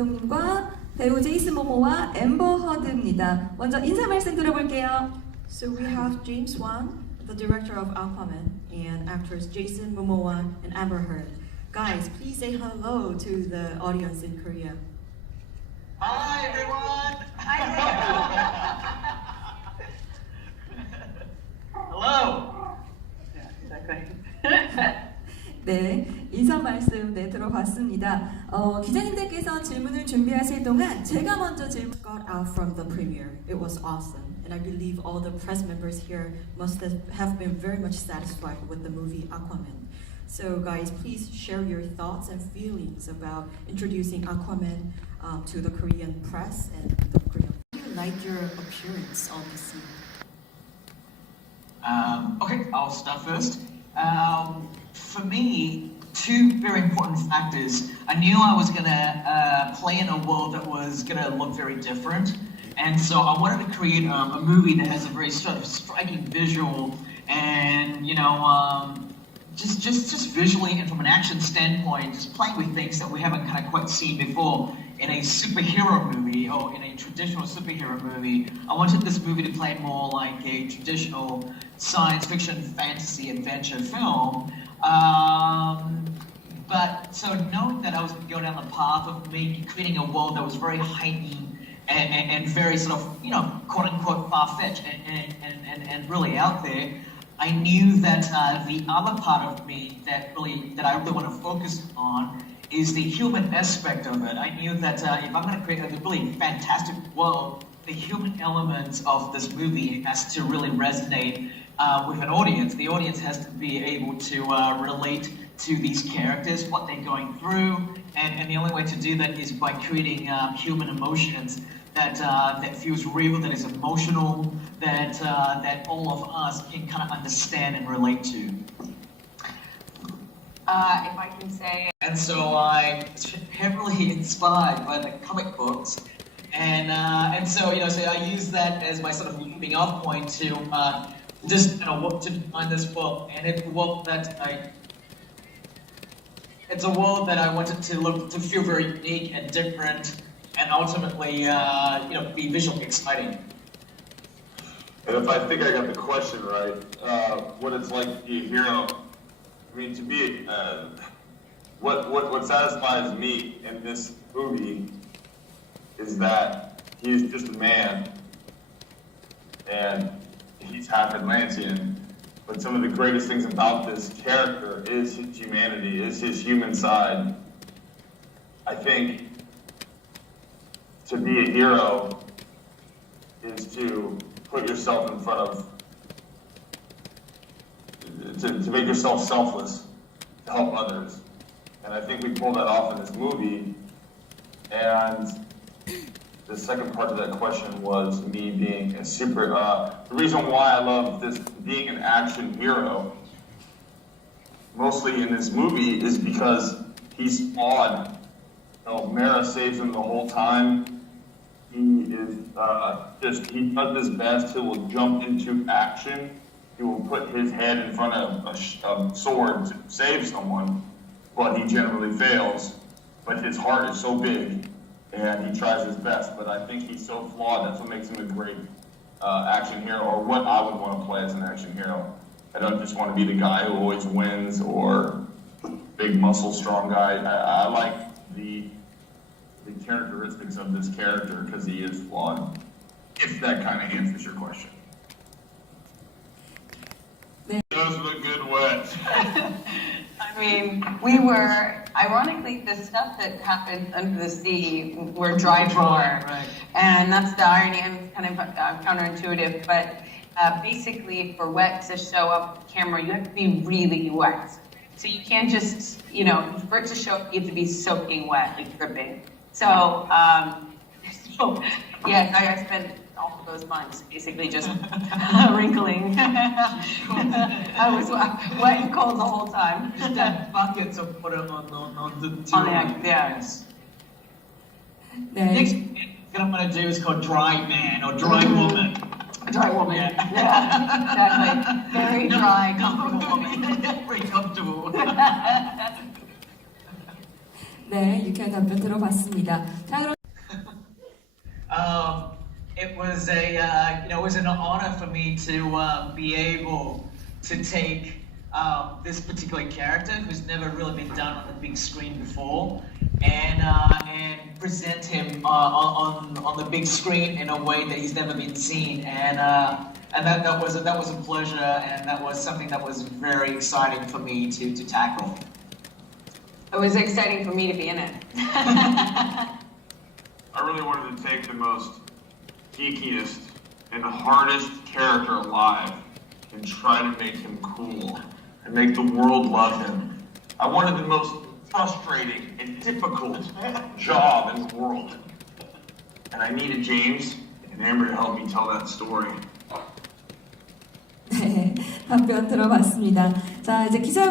감독님과 배우 제이슨 모모와 앰버 허드입니다. 먼저 인사 말씀 들어볼게요. So we have James Wan, the director of Aquaman, and actors Jason Momoa and Amber Heard. Guys, please say hello to the audience in Korea. Hi everyone! Hello! Yeah, exactly. 네, 인사 말씀 들어봤습니다. 기자님들께서 질문을 준비하실 동안 제가 먼저 질문. Got out from the premiere. It was awesome, and I believe all the press members here must have been very much satisfied with the movie Aquaman. So guys, please share your thoughts and feelings about introducing Aquaman to the Korean press and the Korean. How do you like your appearance on the scene? Okay, I'll start first. For me, two very important factors. I knew I was gonna play in a world that was gonna look very different, and so I wanted to create a movie that has a very sort of striking visual, and just visually and from an action standpoint, just playing with things that we haven't kind of quite seen before in a superhero movie or in a traditional superhero movie. I wanted this movie to play more like a traditional science fiction, fantasy, adventure film. But so knowing that I was going to go down the path of creating a world that was very heightened and very sort of, quote unquote far-fetched and really out there, I knew that the other part of me that I really want to focus on is the human aspect of it. I knew that if I'm going to create a really fantastic world, the human elements of this movie has to really resonate with an audience. The audience has to be able to relate to these characters, what they're going through, and the only way to do that is by creating human emotions that feels real, that is emotional, that all of us can kind of understand and relate to. If I can say, And so I'm heavily inspired by the comic books, and so so I use that as my sort of leaping off point to just what to find this world, and it's a world that I wanted to feel very unique and different, and ultimately be visually exciting. And if I think I got the question right, what it's like to be a hero. I mean, to be what satisfies me in this movie is that he's just a man, and he's half Atlantean. But some of the greatest things about this character is his humanity, is his human side. I think to be a hero is to put yourself in front of, to make yourself selfless, to help others. And I think we pulled that off in this movie. And the second part of that question was me being a the reason why I love this being an action hero, mostly in this movie, is because he's flawed. Mara saves him the whole time. He is he does his best. He will jump into action. He will put his head in front of a sword to save someone, but he generally fails. But his heart is so big, and he tries his best. But I think he's so flawed. That's what makes him a great action hero, or what I would want to play as an action hero. I don't just want to be the guy who always wins or big muscle strong guy. I like the characteristics of this character because he is flawed. If that kind of answers your question. Those were good words. I mean, we were, ironically, the stuff that happens under the sea, we're dry for. Right. And that's the irony, and kind of counterintuitive, but basically for wet to show up camera, you have to be really wet. So you can't just, for it to show up, you have to be soaking wet, like dripping. So, yes, I spent all of those months basically just wrinkling. I was wet and cold the whole time. Just that buckets of water on the Yes. Next thing I'm going to do is called Dry Man or Dry Woman. Dry woman. Yeah, exactly. Very dry, comfortable woman. Very comfortable. 네, 유쾌한 답변 들어봤습니다. 자, 그럼 It was it was an honor for me to be able to take this particular character who's never really been done on the big screen before, and present him on the big screen in a way that he's never been seen, and that was a pleasure, and that was something that was very exciting for me to tackle. It was exciting for me to be in it. I really wanted to take the most geekiest and hardest character alive and try to make him cool and make the world love him. I wanted the most frustrating and difficult job in the world. And I needed James and Amber to help me tell that story. 네, 답변 들어봤습니다. 자, 이제 기자